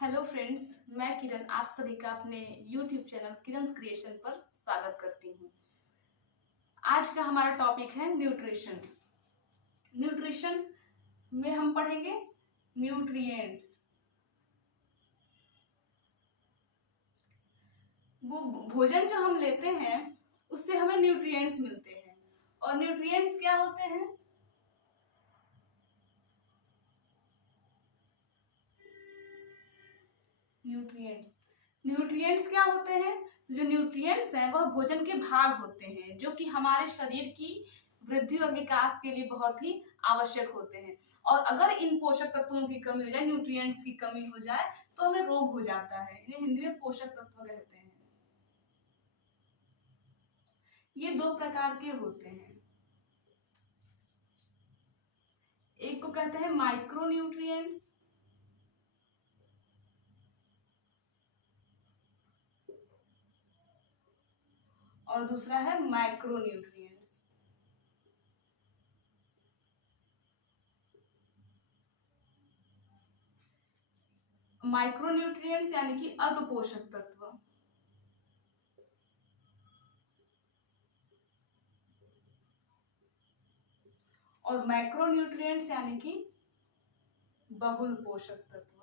Hello friends, मैं किरण आप सभी का अपने यूट्यूब चैनल किरण's क्रिएशन पर स्वागत करती हूँ। आज का हमारा टॉपिक है न्यूट्रिशन। न्यूट्रिशन में हम पढ़ेंगे न्यूट्रिएंट्स। वो भोजन जो हम लेते हैं उससे हमें न्यूट्रिएंट्स मिलते हैं। और न्यूट्रिएंट्स क्या होते हैं? न्यूट्रिएंट्स क्या होते हैं? जो न्यूट्रिएंट्स हैं वह भोजन के भाग होते हैं जो कि हमारे शरीर की वृद्धि और विकास के लिए बहुत ही आवश्यक होते हैं। और अगर इन पोषक तत्वों की कमी हो जाए, न्यूट्रिएंट्स की कमी हो जाए, तो हमें रोग हो जाता है। इन्हें हिंदी में पोषक तत्व कहते हैं। ये दो प्रकार के होते हैं। एक को कहते हैं माइक्रो न्यूट्रिएंट्स और दूसरा है मैक्रो न्यूट्रिएंट्स। माइक्रो न्यूट्रिएंट्स यानी कि अल्प पोषक तत्व, और मैक्रो न्यूट्रिएंट्स यानी कि बहुल पोषक तत्व।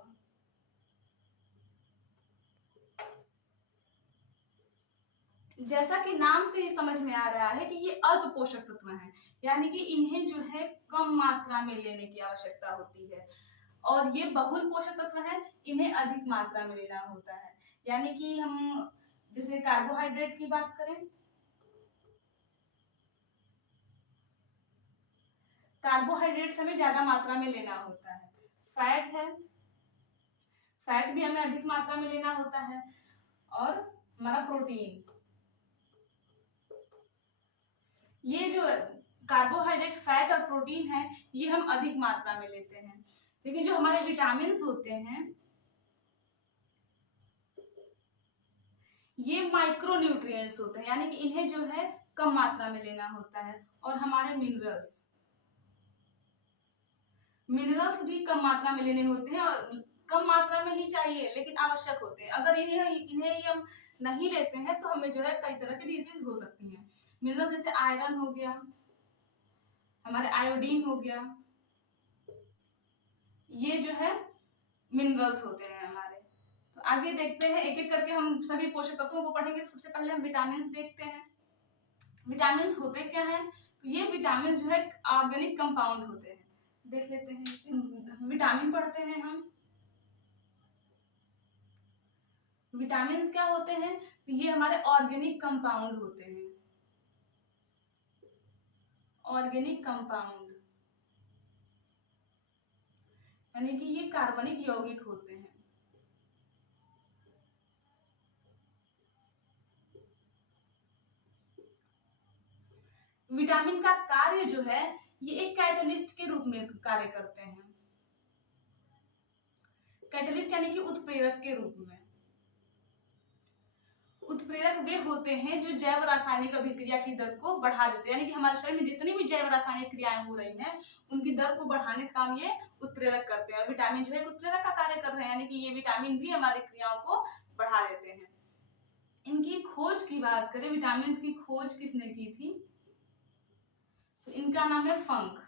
जैसा कि नाम से ही समझ में आ रहा है कि ये अल्प पोषक तत्व हैं, यानी कि इन्हें जो है कम मात्रा में लेने की आवश्यकता होती है। और ये बहुल पोषक तत्व हैं, इन्हें अधिक मात्रा में लेना होता है। यानी कि हम जैसे कार्बोहाइड्रेट की बात करें, कार्बोहाइड्रेट्स हमें ज्यादा मात्रा में लेना होता है। फैट है, फैट भी हमें अधिक मात्रा में लेना होता है। और हमारा प्रोटीन, ये जो कार्बोहाइड्रेट, फैट और प्रोटीन है, ये हम अधिक मात्रा में लेते हैं। लेकिन जो हमारे विटामिन होते हैं ये माइक्रो न्यूट्रिएंट्स होते हैं, यानी कि इन्हें जो है कम मात्रा में लेना होता है। और हमारे मिनरल्स, मिनरल्स भी कम मात्रा में लेने होते हैं, और कम मात्रा में ही चाहिए लेकिन आवश्यक होते हैं। अगर इन्हें हम नहीं लेते हैं तो हमें जो है कई तरह की डिजीज हो सकती हैं। मिनरल जैसे आयरन हो गया, हमारे आयोडीन हो गया, ये जो है मिनरल्स होते हैं हमारे। तो आगे देखते हैं, एक एक करके हम सभी पोषक तत्वों को पढ़ेंगे। तो सबसे पहले हम विटामिन देखते हैं। विटामिन होते क्या हैं? तो ये विटामिन जो है ऑर्गेनिक कंपाउंड होते हैं। देख लेते हैं इसे। विटामिन पढ़ते हैं हम। विटामिन क्या होते हैं? तो ये हमारे ऑर्गेनिक कंपाउंड होते हैं। ऑर्गेनिक कंपाउंड यानी कि ये कार्बनिक यौगिक होते हैं। विटामिन का कार्य जो है ये एक कैटलिस्ट के रूप में कार्य करते हैं। कैटलिस्ट यानी कि उत्प्रेरक के रूप में। उत्प्रेरक वे होते हैं जो जैव रासायनिक अभिक्रिया की दर को बढ़ा देते हैं। यानी कि हमारे शरीर में जितनी भी जैव रासायनिक क्रियाएं हो रही हैं उनकी दर को बढ़ाने का काम ये उत्प्रेरक करते हैं। और विटामिन जो है उत्प्रेरक का कार्य कर रहे हैं, यानी कि ये विटामिन भी हमारी क्रियाओं को बढ़ा देते हैं। इनकी खोज की बात करें, विटामिन की खोज किसने की थी? तो इनका नाम है फंक।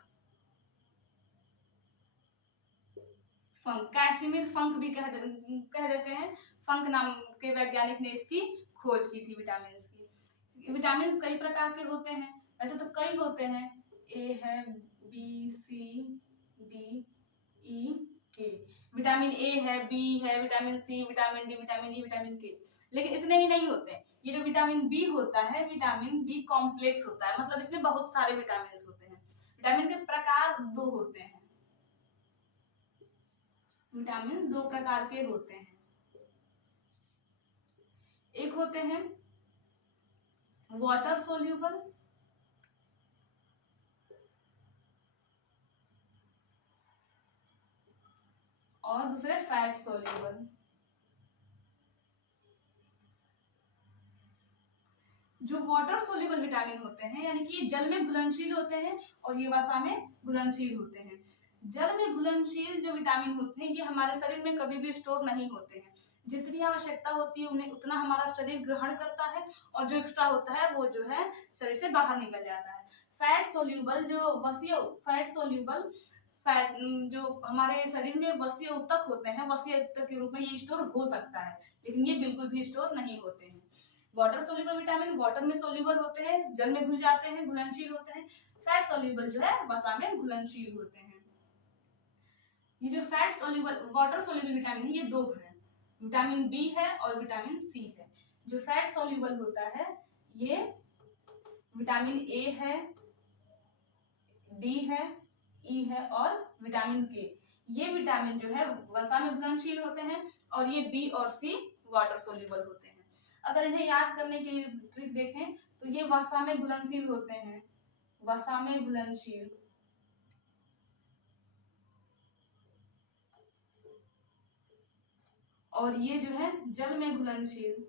कैसिमिर फंक भी कह देते हैं। फंक नाम के वैज्ञानिक ने इसकी खोज की थी विटामिन की। विटामिन कई प्रकार के होते हैं, वैसे तो कई होते हैं। ए है, बी, सी, डी, ई, के। विटामिन ए है, बी है, vitamin C, vitamin D, vitamin E, vitamin K. लेकिन इतने ही नहीं होते। ये जो विटामिन बी होता है, विटामिन बी कॉम्प्लेक्स होता है, मतलब इसमें बहुत सारे विटामिन होते हैं। विटामिन के प्रकार दो होते हैं। विटामिन दो प्रकार के होते हैं। एक होते हैं वाटर सोल्यूबल और दूसरे फैट सोल्यूबल। जो वाटर सोल्यूबल विटामिन होते हैं यानी कि ये जल में घुलनशील होते हैं और ये वसा में घुलनशील होते हैं। जल में घुलनशील जो विटामिन होते हैं ये हमारे शरीर में कभी भी स्टोर नहीं होते हैं। जितनी आवश्यकता होती है उन्हें उतना हमारा शरीर ग्रहण करता है, और जो एक्स्ट्रा होता है वो जो है शरीर से बाहर निकल जाता है। फैट सोल्यूबल जो वसीय फैट सोल्यूबल फैट जो हमारे शरीर में वसीय ऊतक होते हैं, वसीय ऊतक के रूप में ये स्टोर हो सकता है, लेकिन ये बिल्कुल भी स्टोर नहीं होते हैं। वाटर सोल्यूबल विटामिन वाटर में सोल्यूबल होते हैं, जल में घुल जाते हैं, घुलनशील होते हैं। फैट सोल्यूबल जो है वसा में घुलनशील होते हैं। ये जो fat soluble water soluble vitamin है ये दो हैं, विटामिन बी है और विटामिन सी है। जो फैट सोल्यूबल होता है ये विटामिन ए है, डी है, ई है और विटामिन के। ये विटामिन जो है वसा में घुलनशील होते हैं, और ये बी और सी वाटर सोल्यूबल होते हैं। अगर इन्हें याद करने के लिए ट्रिक देखें तो ये वसा में घुलनशील होते हैं, वसा में घुलनशील, और ये जो है जल में घुलनशील।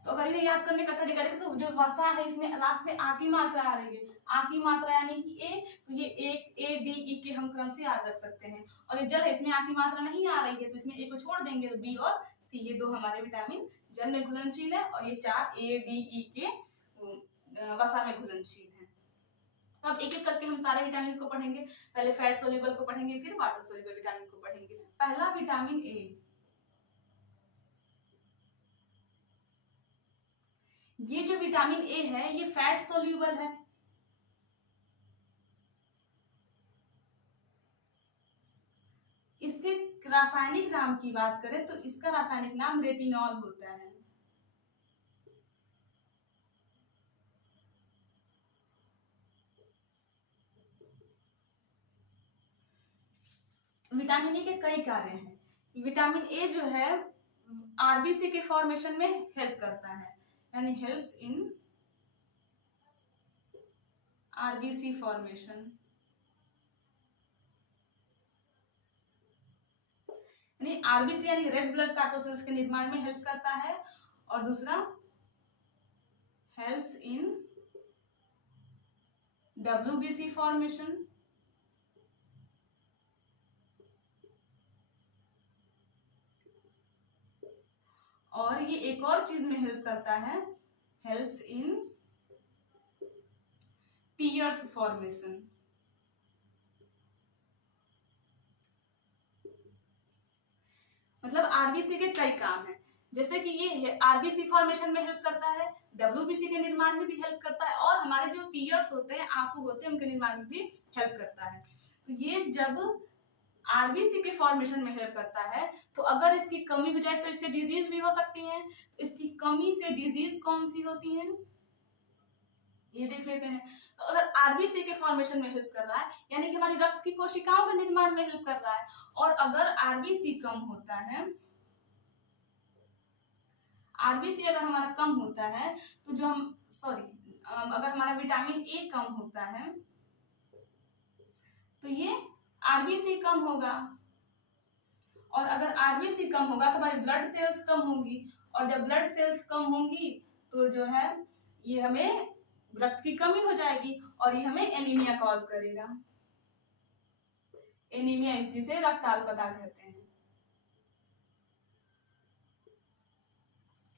तो अगर इन्हें याद करने का तरीका देखें तो जो वसा है इसमें लास्ट में आ की मात्रा आ रही है, आ की मात्रा यानी कि ए, तो ये एक ए डी ई के हम क्रम से याद रख सकते हैं। और ये जल है इसमें आ की मात्रा नहीं आ रही है तो इसमें ए को छोड़ देंगे तो बी और सी, ये दो हमारे विटामिन जल में घुलनशील है, और ये चार ए डी ई के वसा में घुलनशील है। तो अब एक एक करके हम सारे विटामिन को पढ़ेंगे। पहले फैट सोल्यूबल को पढ़ेंगे, फिर वाटर सोल्यूबल विटामिन को पढ़ेंगे। पहला विटामिन ए, ये जो विटामिन ए है ये फैट सोल्यूबल है। इसके रासायनिक नाम की बात करें तो इसका रासायनिक नाम रेटिनॉल होता है। विटामिन ए के कई कार्य हैं। विटामिन ए जो है आरबीसी के फॉर्मेशन में हेल्प करता है, यानी हेल्प्स इन आरबीसी फॉर्मेशन, यानी आरबीसी यानी रेड ब्लड कार्टोसेल्स के निर्माण में हेल्प करता है। और दूसरा हेल्प्स इन डब्ल्यूबीसी फॉर्मेशन, और ये एक और चीज में हेल्प करता है, हेल्प्स इन टीयर्स फॉर्मेशन। मतलब आरबीसी के कई काम हैं, जैसे कि ये आरबीसी फॉर्मेशन में हेल्प करता है, डब्ल्यूबीसी के निर्माण में भी हेल्प करता है, और हमारे जो टीयर्स होते हैं, आंसू होते हैं, उनके निर्माण में भी हेल्प करता है। तो ये जब आरबीसी के फॉर्मेशन में हेल्प करता है तो अगर इसकी कमी हो जाए तो इससे डिजीज भी हो सकती है। तो इसकी कमी से डिजीज कौन सी होती है ये देख लेते हैं। तो अगर आरबीसी के फॉर्मेशन में हेल्प कर रहा है यानी कि हमारी रक्त की कोशिकाओं के निर्माण में हेल्प कर रहा है, और अगर आरबीसी कम होता है, आरबीसी अगर हमारा कम होता है तो जो हम अगर हमारा विटामिन ए कम होता है तो ये आरबीसी कम होगा, और अगर आरबीसी कम होगा तो हमारी ब्लड सेल्स कम होंगी, और जब ब्लड सेल्स कम होंगी तो जो है ये हमें रक्त की कमी हो जाएगी, और ये हमें एनीमिया कॉज करेगा। एनीमिया इस चीज से रक्ताल्पता कहते हैं।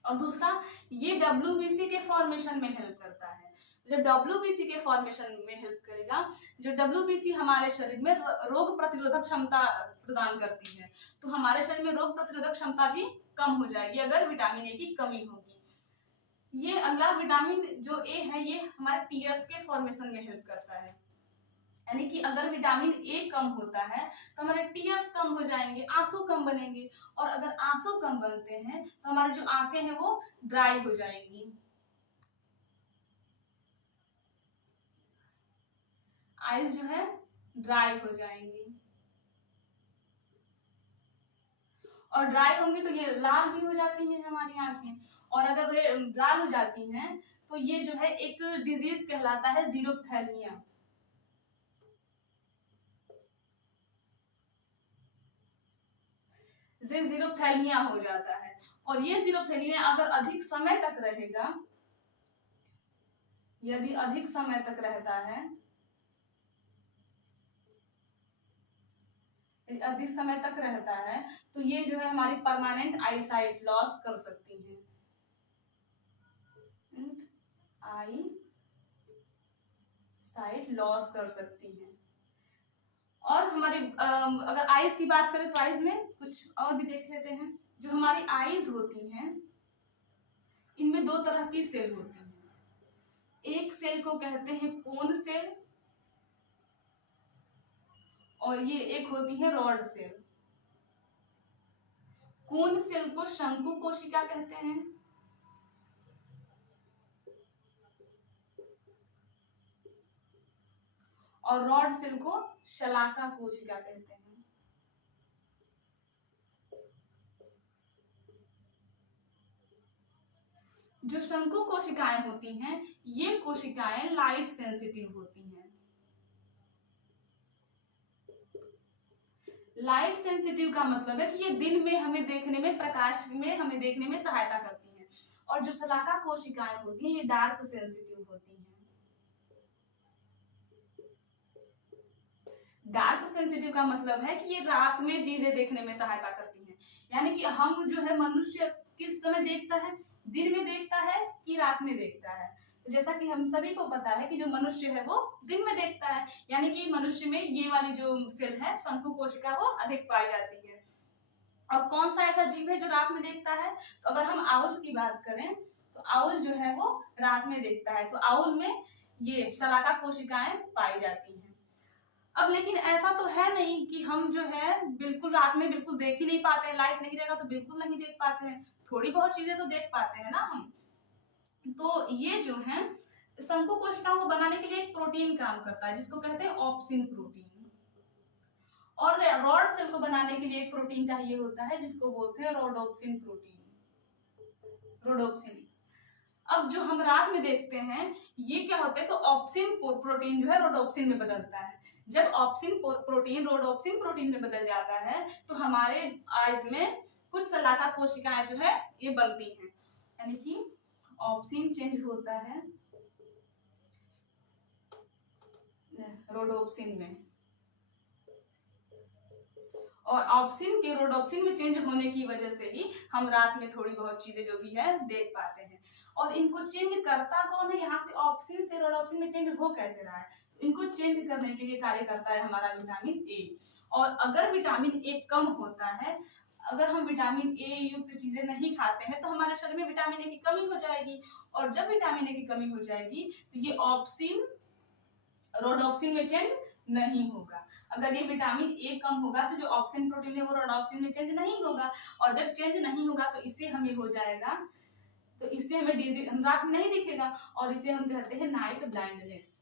और दूसरा ये डब्ल्यूबीसी के फॉर्मेशन में हेल्प करता है। जब डब्ल्यूबीसी के फॉर्मेशन में हेल्प करेगा, जो डब्ल्यूबीसी हमारे शरीर में रोग प्रतिरोधक क्षमता प्रदान करती है, तो हमारे शरीर में रोग प्रतिरोधक क्षमता भी कम हो जाएगी अगर विटामिन ए की कमी होगी। ये अगला विटामिन जो ए है ये हमारे टीयर्स के फॉर्मेशन में हेल्प करता है, यानी कि अगर विटामिन ए कम होता है तो हमारे टीयर्स कम हो जाएंगे, आंसू कम बनेंगे, और अगर आंसू कम बनते हैं तो हमारी जो आंखें हैं वो ड्राई हो जाएंगी, आईज जो है ड्राई हो जाएंगी, और ड्राई होंगी तो ये लाल भी हो जाती हैं हमारी आंखें, और अगर लाल हो जाती हैं तो ये जो है एक डिजीज कहलाता है जीरोफ्थैल्मिया। जीरोफ्थैल्मिया हो जाता है, और ये जीरोफ्थैल्मिया अगर अधिक समय तक रहेगा यदि अधिक समय तक रहता है, अधिक समय तक रहता है तो ये जो है हमारी परमानेंट आई साइट लॉस कर सकती है, आई साइट लॉस कर सकती है। और हमारे अगर आईज की बात करें तो आईज में कुछ और भी देख लेते हैं। जो हमारी आईज होती हैं इनमें दो तरह की सेल होती हैं। एक सेल को कहते हैं कोन सेल और ये एक होती है रॉड सेल। कोन सेल को शंकु कोशिका कहते हैं और रॉड सेल को शलाका कोशिका कहते हैं। जो शंकु कोशिकाएं होती हैं ये कोशिकाएं लाइट सेंसिटिव होती हैं। लाइट सेंसिटिव का मतलब है कि ये दिन में हमें देखने में, प्रकाश में हमें देखने में सहायता करती हैं। और जो शलाका कोशिकाएं होती हैं ये डार्क सेंसिटिव होती हैं। डार्क सेंसिटिव का मतलब है कि ये रात में चीजें देखने में सहायता करती हैं। यानी कि हम जो है मनुष्य किस समय देखता है, दिन में देखता है कि रात में देखता है। तो जैसा कि हम सभी को पता है कि जो मनुष्य है वो दिन में देखता है, यानी कि मनुष्य में ये वाली जो सेल है शंकु कोशिका वो अधिक पाई जाती है। अब कौन सा ऐसा जीव है जो रात में देखता है, तो अगर हम आउल की बात करें तो आउल जो है वो रात में देखता है। तो आउल में ये शलाका कोशिकाएं पाई जाती हैं। अब लेकिन ऐसा तो है नहीं कि हम जो है बिल्कुल रात में बिल्कुल देख ही नहीं पाते हैं, लाइट नहीं रहेगा तो बिल्कुल नहीं देख पाते हैं, थोड़ी बहुत चीजें तो देख पाते हैं ना हम। तो ये जो है शंकु कोशिकाओं को बनाने के लिए एक प्रोटीन काम करता है जिसको कहते हैं ऑप्सिन प्रोटीन। और रॉड सेल को बनाने के लिए एक प्रोटीन चाहिए होता है जिसको बोलते हैं रोडोप्सिन प्रोटीन, रोडोप्सिन। अब जो हम रात में देखते हैं ये क्या होता है तो ऑप्सिन प्रोटीन जो है रोडोप्सिन में बदलता है। जब ऑप्सिन प्रोटीन रोडोप्सिन प्रोटीन में बदल जाता है तो हमारे आईज में कुछ शलाका कोशिकाएं जो है ये बनती हैं, यानी कि ऑप्सिन चेंज होता है रोडोप्सिन में। और ऑप्सिन के रोडोप्सिन में चेंज होने की वजह से ही हम रात में थोड़ी बहुत चीजें जो भी है देख पाते हैं। और इनको चेंज करता कौन है, यहाँ से ऑप्सिन से रोडोप्सिन में चेंज हो कैसे रहा है, इनको चेंज करने के लिए कार्य करता है हमारा विटामिन ए। और अगर विटामिन ए कम होता है, अगर हम विटामिन ए युक्त चीजें नहीं खाते हैं तो हमारे शरीर में विटामिन ए की कमी हो जाएगी। और जब विटामिन ए की कमी हो जाएगी तो ये ऑप्सिन रोडोप्सिन में चेंज नहीं होगा। अगर ये विटामिन ए कम होगा तो जो ऑप्सिन प्रोटीन है वो रोडोप्सिन में चेंज नहीं होगा। और जब चेंज नहीं होगा तो इससे हमें हो जाएगा, तो इससे हमें डिजीज, हम रात में नहीं दिखेगा और इसे हम कहते हैं नाइट ब्लाइंडनेस।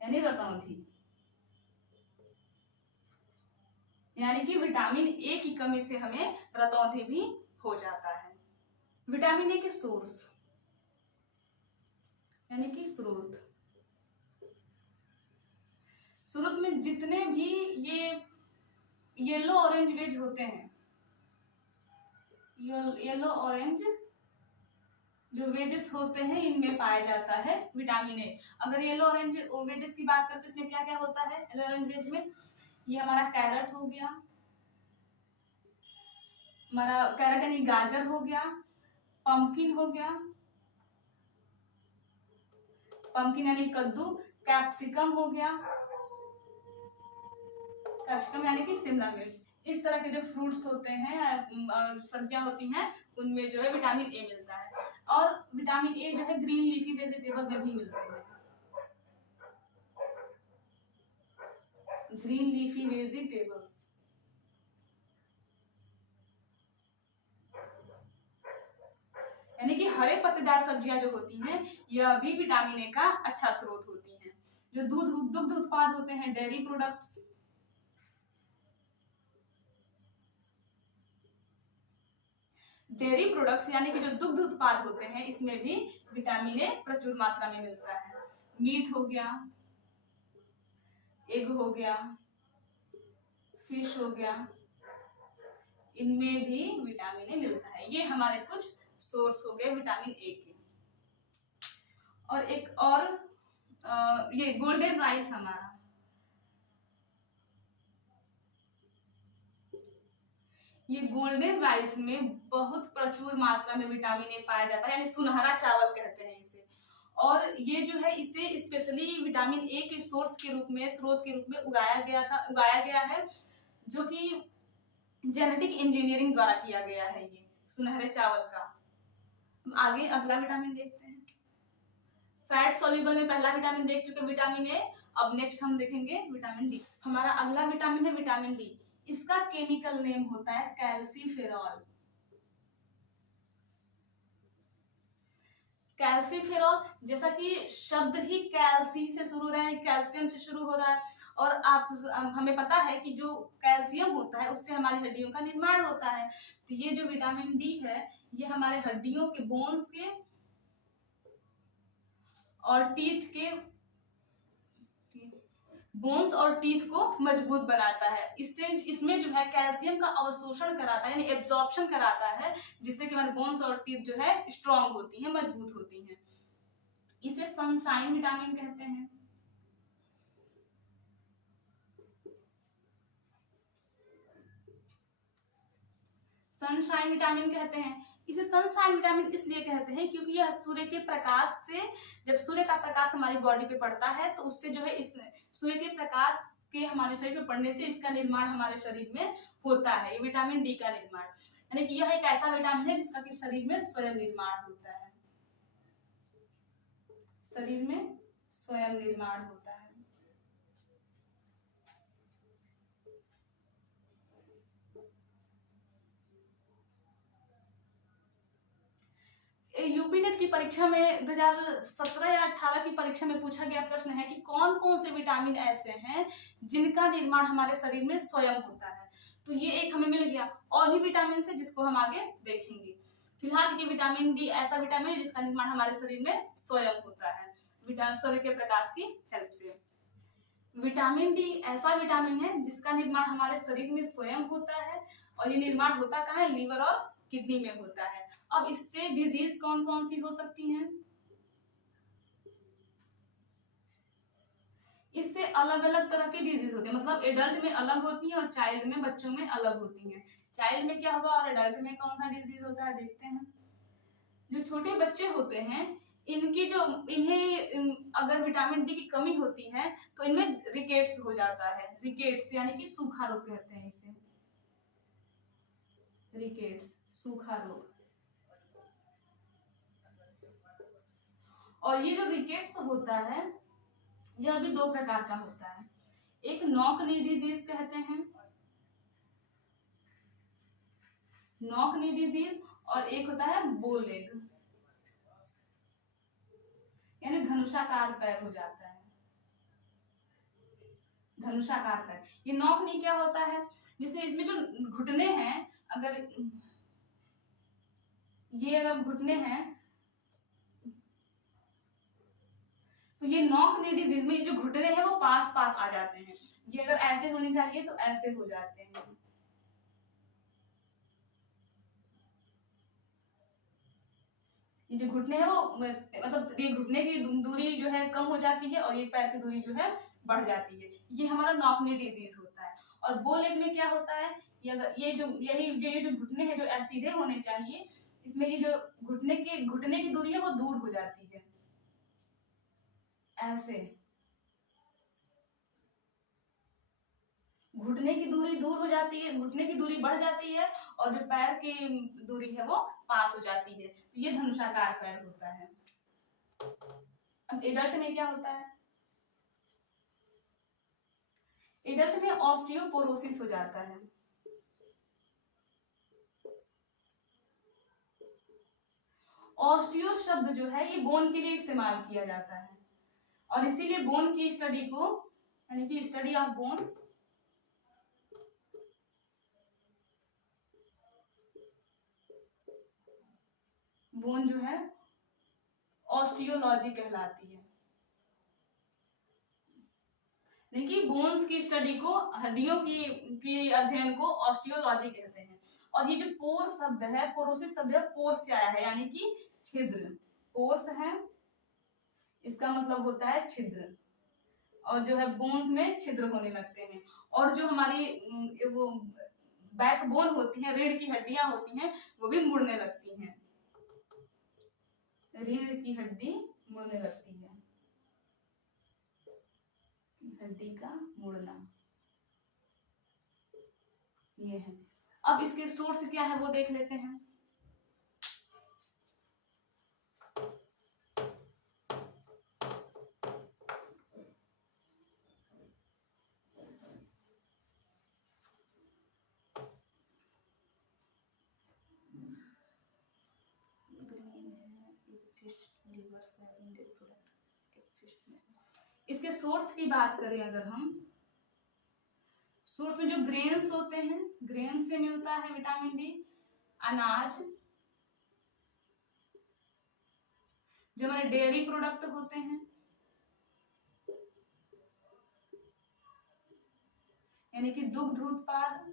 यानी रतौंधी, यानी कि विटामिन ए की कमी से हमें रतौंधी भी हो जाता है। विटामिन ए के सोर्स यानी कि स्रोत, स्रोत में जितने भी ये येलो ऑरेंज वेज होते हैं, येलो ऑरेंज जो वेजेस होते हैं इनमें पाया जाता है विटामिन ए। अगर येलो ऑरेंज वेजेस की बात करें तो इसमें क्या क्या होता है येलो ऑरेंज वेज में, ये हमारा कैरेट हो गया, हमारा कैरेट यानी गाजर हो गया, पंपकिन हो गया, पंपकिन यानी कद्दू, कैप्सिकम हो गया, कैप्सिकम यानी कि शिमला मिर्च। इस तरह के जो फ्रूट्स होते हैं सब्जियां होती हैं उनमें जो है विटामिन ए मिलता है। और विटामिन ए जो है ग्रीन लीफी वेजिटेबल में भी मिलते हैं, ग्रीन लीफी वेजिटेबल्स। यानी कि हरे पत्तेदार सब्जियां जो होती हैं यह भी विटामिन ए का अच्छा स्रोत होती हैं। जो दुग्ध उत्पाद होते हैं, डेयरी प्रोडक्ट्स, डेयरी प्रोडक्ट्स यानी कि जो दुग्ध उत्पाद होते हैं इसमें भी विटामिन ए प्रचुर मात्रा में मिलता है। मीट हो गया, एग हो गया, फिश हो गया, इनमें भी विटामिन ए मिलता है। ये हमारे कुछ सोर्स हो गए विटामिन ए के। और एक और ये गोल्डन राइस हमारा, ये गोल्डन राइस में बहुत प्रचुर मात्रा में विटामिन ए पाया जाता है, यानी सुनहरा चावल कहते हैं इसे। और ये जो है इसे स्पेशली विटामिन ए के स्रोत के रूप में उगाया गया है, जो कि जेनेटिक इंजीनियरिंग द्वारा किया गया है ये सुनहरे चावल का। आगे अगला विटामिन देखते हैं। फैट सॉल्युबल में पहला विटामिन देख चुके विटामिन ए। अब नेक्स्ट हम देखेंगे विटामिन डी। हमारा अगला विटामिन है विटामिन डी। इसका केमिकल नेम होता है कैल्सीफेरॉल। कैल्सीफेरॉल, जैसा कि शब्द ही कैल्सी से शुरू हो रहा है, कैल्शियम से शुरू हो रहा है, और हमें पता है कि जो कैल्शियम होता है उससे हमारी हड्डियों का निर्माण होता है। तो ये जो विटामिन डी है ये हमारे हड्डियों के बोन्स के और टीथ को मजबूत बनाता है। इसमें जो है कैल्शियम का अवशोषण कराता है, यानी एब्जॉर्प्शन कराता है, जिससे कि हमारे बोन्स और टीथ जो है स्ट्रांग होती हैं, मजबूत होती हैं। इसे सनशाइन विटामिन कहते हैं। सनशाइन विटामिन कहते हैं। इसे सनशाइन विटामिन इसलिए कहते हैं क्योंकि यह सूर्य के प्रकाश से, जब सूर्य का प्रकाश हमारी बॉडी पे पड़ता है तो उससे जो है इस सूर्य के प्रकाश के हमारे शरीर पे पड़ने से इसका निर्माण हमारे शरीर में होता है, ये विटामिन डी का निर्माण। यानी कि यह एक ऐसा विटामिन है जिसका कि शरीर में स्वयं निर्माण होता है, शरीर में स्वयं निर्माण होता है। यूपी टेट की परीक्षा में 2017 या 18 की परीक्षा में पूछा गया प्रश्न है कि कौन कौन से विटामिन ऐसे हैं जिनका निर्माण हमारे शरीर में स्वयं होता है। तो ये एक हमें मिल गया, और भी विटामिन है जिसको हम आगे देखेंगे। फिलहाल ये विटामिन डी ऐसा विटामिन है जिसका निर्माण हमारे शरीर में स्वयं होता है सूर्य के प्रकाश की हेल्प से। विटामिन डी ऐसा विटामिन है जिसका निर्माण हमारे शरीर में स्वयं होता है, और ये निर्माण होता कहाँ है, लीवर और किडनी में होता है। अब इससे डिजीज कौन कौन सी हो सकती हैं? इससे अलग अलग तरह की डिजीज होती है, मतलब एडल्ट में अलग होती है और चाइल्ड में, बच्चों में अलग होती हैं। चाइल्ड में क्या होगा और एडल्ट में कौन सा डिजीज होता है देखते हैं। जो छोटे बच्चे होते हैं इन्हें अगर विटामिन डी की कमी होती है तो इनमें रिकेट्स हो जाता है। रिकेट्स यानी कि सूखा रोग कहते हैं इसे, रिकेट्स सूखा रोग। और ये जो रिकेट्स होता है यह भी दो प्रकार का होता है, एक नॉक नी डिजीज कहते हैं, नॉक नी डिजीज, और एक होता है बो लेग, यानी धनुषाकार पैर हो जाता है, धनुषाकार पैर। ये नॉक नी क्या होता है, जिसमें इसमें जो घुटने हैं, अगर घुटने हैं तो ये नॉक नी डिजीज में ये जो घुटने हैं वो पास पास आ जाते हैं। ये अगर ऐसे होने चाहिए तो ऐसे हो जाते हैं। ये जो घुटने हैं वो मतलब ये घुटने की दूरी जो है कम हो जाती है और ये पैर की दूरी जो है बढ़ जाती है। ये हमारा नॉक नी डिजीज होता है। और बो लेग में क्या होता है, ये जो घुटने हैं जो सीधे होने चाहिए, इसमें ये जो घुटने की दूरी है वो दूर हो जाती है, ऐसे घुटने की दूरी दूर हो जाती है, घुटने की दूरी बढ़ जाती है, और जो पैर की दूरी है वो पास हो जाती है। तो ये धनुषाकार पैर होता है। अब एडल्ट में क्या होता है, एडल्ट में ऑस्टियोपोरोसिस हो जाता है। ऑस्टियो शब्द जो है ये बोन के लिए इस्तेमाल किया जाता है, और इसीलिए बोन की स्टडी को, यानी कि स्टडी ऑफ बोन, बोन जो है ऑस्टियोलॉजी कहलाती है। देखिए बोन्स की स्टडी को, हड्डियों की अध्ययन को ऑस्टियोलॉजी कहते हैं। और ये जो पोर शब्द है, पोरोसिस शब्द है, पोर से आया है, यानी कि छिद्र। पोर्स है, इसका मतलब होता है छिद्र, और जो है बोन्स में छिद्र होने लगते हैं। और जो हमारी वो बैकबोन होती है, रीढ़ की हड्डियां होती हैं, वो भी मुड़ने लगती हैं। रीढ़ की हड्डी मुड़ने लगती है, हड्डी का मुड़ना, ये है। अब इसके सोर्स क्या है वो देख लेते हैं। इसके सोर्स की बात करें अगर हम, सोर्स में जो ग्रेन्स होते हैं, ग्रेन से मिलता है विटामिन डी। अनाज, जो हमारे डेयरी प्रोडक्ट होते हैं, यानी कि दुग्ध उत्पाद,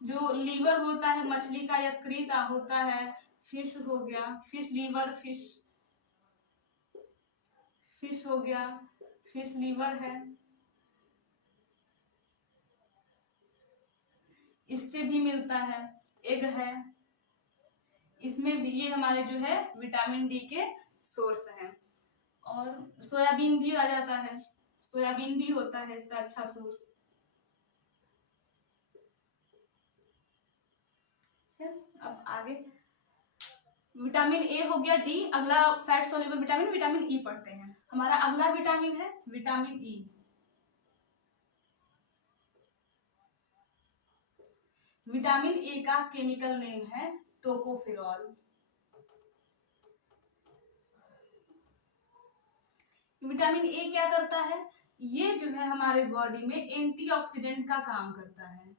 जो लीवर होता है मछली का, यकृत होता है, फिश हो गया, फिश लीवर, फिश हो गया, फिश लीवर है, इससे भी मिलता है। एग है, इसमें भी ये हमारे जो है विटामिन डी के सोर्स हैं। और सोयाबीन भी आ जाता है, सोयाबीन भी होता है इसका अच्छा सोर्स। अब आगे विटामिन ए हो गया, डी। अगला fat soluble vitamin, vitamin E पढ़ते हैं। हमारा अगला विटामिन है विटामिन ई। विटामिन ए का केमिकल नेम है टोकोफेरॉल। विटामिन ए क्या करता है, ये जो है हमारे बॉडी में एंटीऑक्सीडेंट का काम करता है।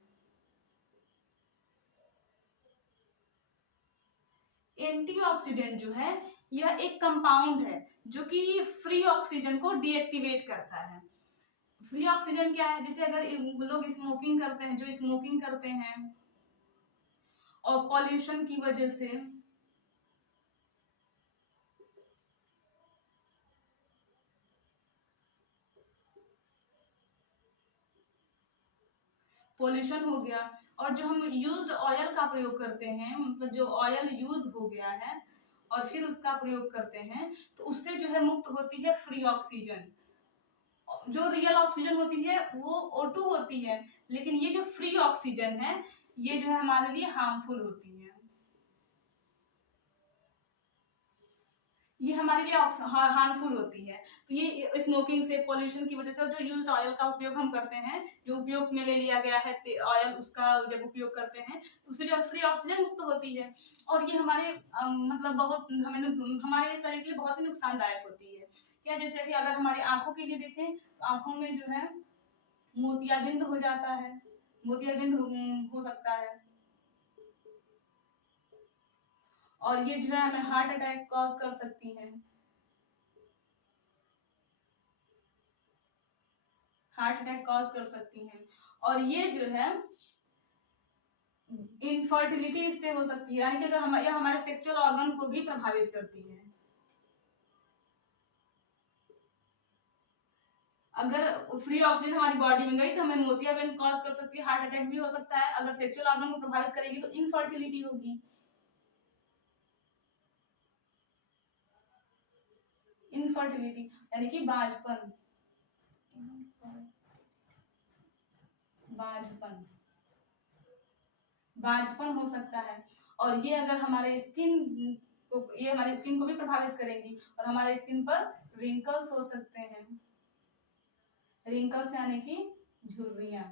एंटीऑक्सीडेंट जो है यह एक कंपाउंड है जो कि फ्री ऑक्सीजन को डीएक्टिवेट करता है। फ्री ऑक्सीजन क्या है, जैसे अगर लोग स्मोकिंग करते हैं, जो स्मोकिंग करते हैं और पॉल्यूशन की वजह से पॉल्यूशन हो गया, और जो हम यूज्ड ऑयल का प्रयोग करते हैं, मतलब जो ऑयल यूज हो गया है और फिर उसका प्रयोग करते हैं, तो उससे जो है मुक्त होती है फ्री ऑक्सीजन। जो रियल ऑक्सीजन होती है वो O2 होती है, लेकिन ये जो फ्री ऑक्सीजन है ये जो है हमारे लिए हार्मफुल होती है। ये हमारे लिए हार्मफुल होती है। तो ये स्मोकिंग से, पॉल्यूशन की वजह से, जो यूज्ड ऑयल का उपयोग हम करते हैं, जो उपयोग में ले लिया गया है ऑयल, उसका जब उपयोग करते हैं तो उससे जो फ्री ऑक्सीजन मुक्त होती है, और ये हमारे मतलब बहुत हमारे शरीर के लिए बहुत ही नुकसानदायक होती है। क्या, जैसे कि अगर हमारी आंखों के लिए देखें तो आंखों में जो है मोतियाबिंद हो जाता है, मोतियाबिंद हो सकता है, और ये जो है हमें हार्ट अटैक कॉज कर सकती है, हार्ट अटैक कॉज कर सकती हैं। और ये जो है इनफर्टिलिटी इससे हो सकती है, यानी कि अगर यह हमारे सेक्सुअल ऑर्गन को भी प्रभावित करती है। अगर फ्री ऑक्सीजन हमारी बॉडी में गई तो हमें मोतियाबिंद कॉज कर सकती है, हार्ट अटैक भी हो सकता है। अगर सेक्सुअल ऑर्गन को प्रभावित करेगी तो इनफर्टिलिटी होगी। इनफर्टिलिटी यानी कि बांझपन, बांझपन, बांझपन हो सकता है। और ये अगर हमारे स्किन को, ये हमारी स्किन को भी प्रभावित करेगी, और हमारे स्किन पर रिंकल्स हो सकते हैं। रिंकल्स यानी कि झुर्रियां।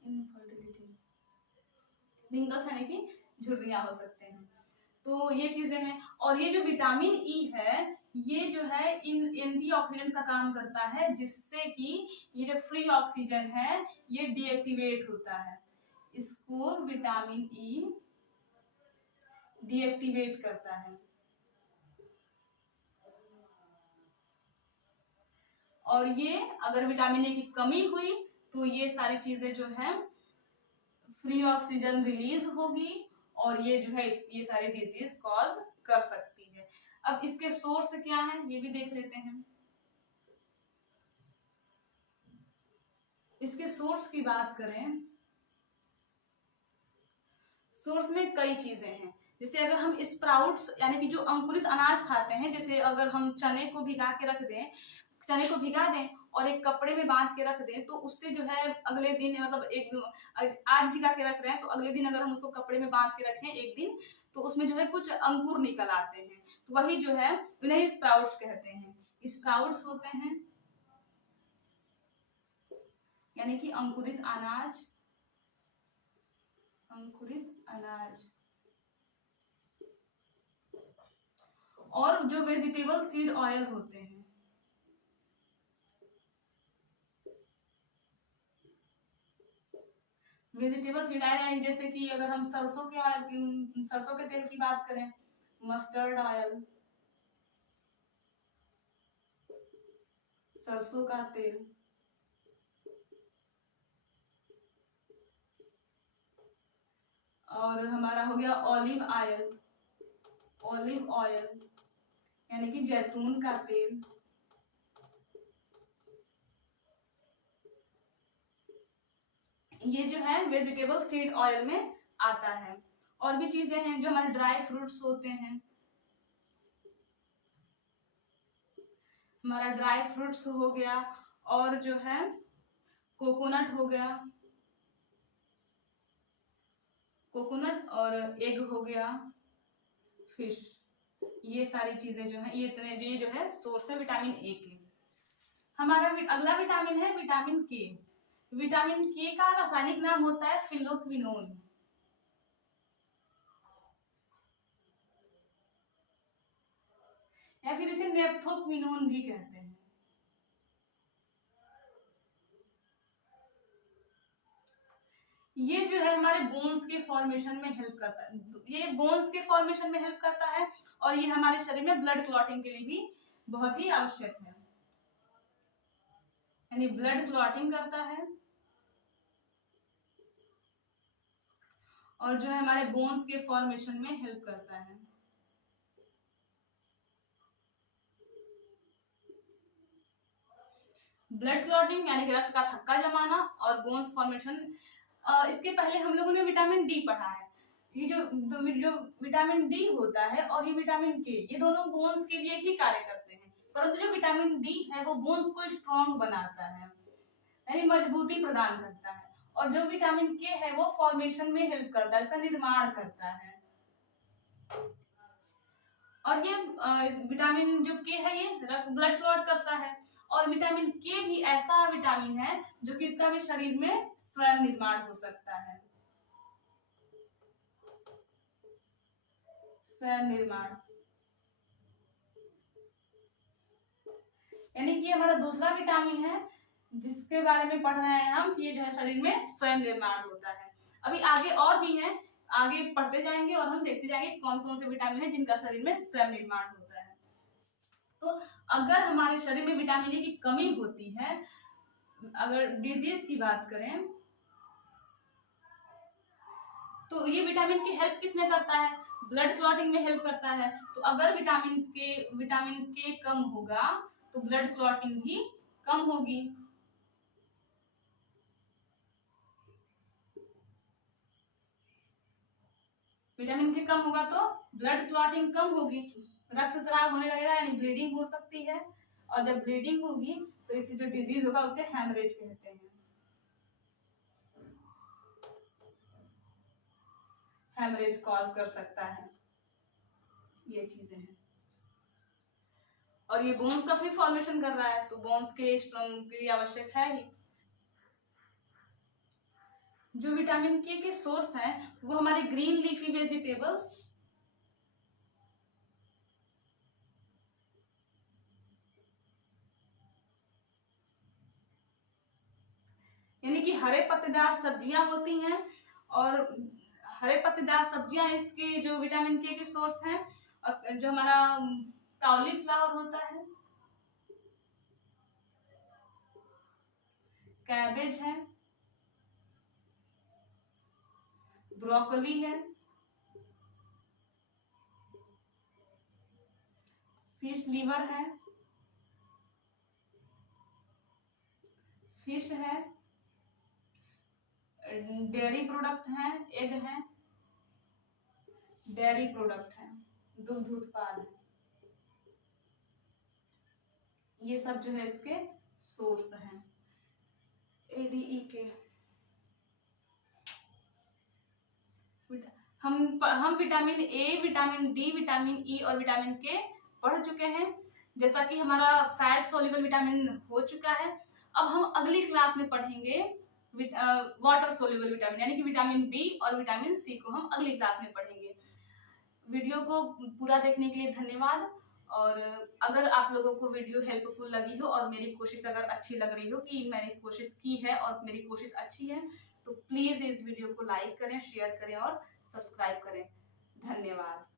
इनफर्टिलिटी, रिंकल्स यानी कि झुर्रियां हो सकते हैं। तो ये चीजें हैं। और ये जो विटामिन ई है ये जो है इन एंटीऑक्सीडेंट का काम करता है, जिससे कि ये जो फ्री ऑक्सीजन है ये डीएक्टिवेट होता है। इसको विटामिन ई डीएक्टिवेट करता है। और ये अगर विटामिन ए की कमी हुई तो ये सारी चीजें जो है फ्री ऑक्सीजन रिलीज होगी और ये जो है ये सारी डिजीज कॉज कर सकती है। अब इसके सोर्स क्या है ये भी देख लेते हैं। इसके सोर्स की बात करें, सोर्स में कई चीजें हैं। जैसे अगर हम स्प्राउट्स यानी कि जो अंकुरित अनाज खाते हैं, जैसे अगर हम चने को भिगा के रख दें, चने को भिगा दें और एक कपड़े में बांध के रख दें, तो उससे जो है अगले दिन मतलब आज भिगा के रख रहे हैं तो अगले दिन अगर हम उसको कपड़े में बांध के रखें एक दिन, तो उसमें जो है कुछ अंकुर निकल आते हैं, तो वही जो है उन्हें स्प्राउट्स कहते हैं। स्प्राउट्स होते हैं यानी कि अंकुरित अनाज, अंकुरित अनाज। और जो वेजिटेबल सीड ऑयल होते हैं, वेजिटेबल सीड ऑयल यानी जैसे कि अगर हम सरसों के ऑयल की, सरसों के तेल की बात करें, मस्टर्ड ऑयल, सरसों का तेल, और हमारा हो गया ऑलिव ऑयल, ऑलिव ऑयल यानी कि जैतून का तेल, ये जो है वेजिटेबल सीड ऑयल में आता है। और भी चीजें हैं जो हमारे ड्राई फ्रूट्स होते हैं, हमारा ड्राई फ्रूट्स हो गया, और जो है कोकोनट हो गया, कोकोनट, और एग हो गया, फिश, ये सारी चीजें जो है ये जो है सोर्स है विटामिन ए के। हमारा अगला विटामिन है विटामिन के। विटामिन के का रासायनिक नाम होता है फिलोक्विनोन, या फिर इसे नेप्थोक्विनोन भी कहते हैं। ये जो है हमारे बोन्स के फॉर्मेशन में हेल्प करता है, ये बोन्स के फॉर्मेशन में हेल्प करता है, और ये हमारे शरीर में ब्लड क्लॉटिंग के लिए भी बहुत ही आवश्यक है, यानी ब्लड क्लॉटिंग करता है, और जो है हमारे बोन्स के फॉर्मेशन में हेल्प करता है। ब्लड क्लॉटिंग यानी कि रक्त का थक्का जमाना, और बोन्स फॉर्मेशन। इसके पहले हम लोगों ने विटामिन डी पढ़ा है। ये जो विटामिन डी होता है और ये विटामिन के, ये दोनों बोन्स के लिए ही कार्य करते हैं, परंतु जो विटामिन डी है वो बोन्स को स्ट्रॉन्ग बनाता है यानी मजबूती प्रदान करता है, और जो विटामिन के है वो फॉर्मेशन में हेल्प करता है, इसका निर्माण करता है। और ये विटामिन जो के है ये ब्लड क्लॉट करता है, और विटामिन के भी ऐसा विटामिन है जो कि इसका भी शरीर में स्वयं निर्माण हो सकता है, स्वयं निर्माण, यानी कि हमारा दूसरा विटामिन है जिसके बारे में पढ़ रहे हैं हम, ये जो है शरीर में स्वयं निर्माण होता है। अभी आगे और भी हैं, आगे पढ़ते जाएंगे और हम देखते जाएंगे कौन कौन से विटामिन है जिनका शरीर में स्वयं निर्माण होता है। तो अगर हमारे शरीर में विटामिन ए की कमी होती है, अगर डिजीज की बात करें, तो ये विटामिन की हेल्प किस में करता है, ब्लड क्लॉटिंग में हेल्प करता है। तो अगर विटामिन के कम होगा तो ब्लड क्लॉटिंग भी कम होगी। विटामिन के कम होगा तो ब्लड क्लॉटिंग कम होगी, रक्तस्राव होने लगेगा यानी ब्लीडिंग हो सकती है, और जब ब्लीडिंग होगी तो इससे जो डिजीज होगा उसे हेमरेज कहते हैं, हेमरेज कॉज कर सकता है। ये चीजें हैं, और ये बोन्स का फिर फॉर्मेशन कर रहा है, तो बोन्स के स्ट्रॉन्ग के लिए आवश्यक है ही। जो विटामिन के सोर्स हैं वो हमारे ग्रीन लीफी वेजिटेबल्स, यानी कि हरे पत्तेदार सब्जियां होती हैं, और हरे पत्तेदार सब्जियां इसके जो विटामिन के सोर्स हैं। और जो हमारा कॉलीफ्लावर होता है, कैबेज है, ब्रोकली है, फिश लीवर है, फिश है, डेयरी प्रोडक्ट हैं, एग है, डेयरी प्रोडक्ट है, दुग्ध उत्पाद है। ये सब जो है इसके सोर्स हैं एडीई के। हम vitamin A, vitamin D, vitamin ई और विटामिन के पढ़ चुके हैं। जैसा कि हमारा फैट सोल्यूबल विटामिन हो चुका है, अब हम अगली क्लास में पढ़ेंगे वाटर सोल्यूबल विटामिन यानी कि विटामिन बी और विटामिन सी को हम अगली क्लास में पढ़ेंगे। वीडियो को पूरा देखने के लिए धन्यवाद। और अगर आप लोगों को वीडियो हेल्पफुल लगी हो और मेरी कोशिश अगर अच्छी लग रही हो कि मैंने कोशिश की है और मेरी कोशिश अच्छी है, तो प्लीज इस वीडियो को लाइक करें, शेयर करें और सब्सक्राइब करें। धन्यवाद।